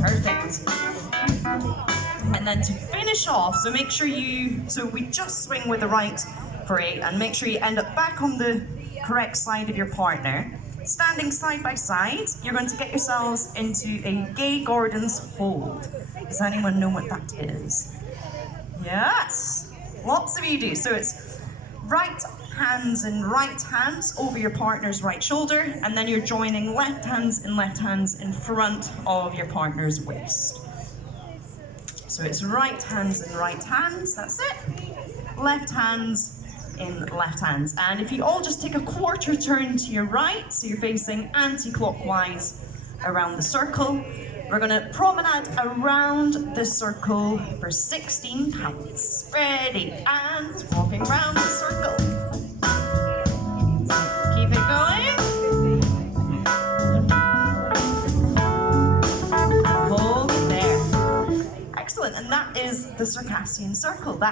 Perfect. And then to finish off, so make sure we just swing with the right for 8 and make sure you end up back on the correct side of your partner. Standing side by side, you're going to get yourselves into a Gay Gordon's hold. Does anyone know what that is? Yes, lots of you do. So it's right hands in over your partner's right shoulder, and then you're joining left hands in front of your partner's waist. So it's right hands, that's it. Left hands in left hands. And if you all just take a quarter turn to your right, so you're facing anti-clockwise around the circle, we're gonna promenade around the circle for 16 counts. Ready, and walking around the circle. Keep it going. Hold it there. Excellent, and that is the Circassian circle. That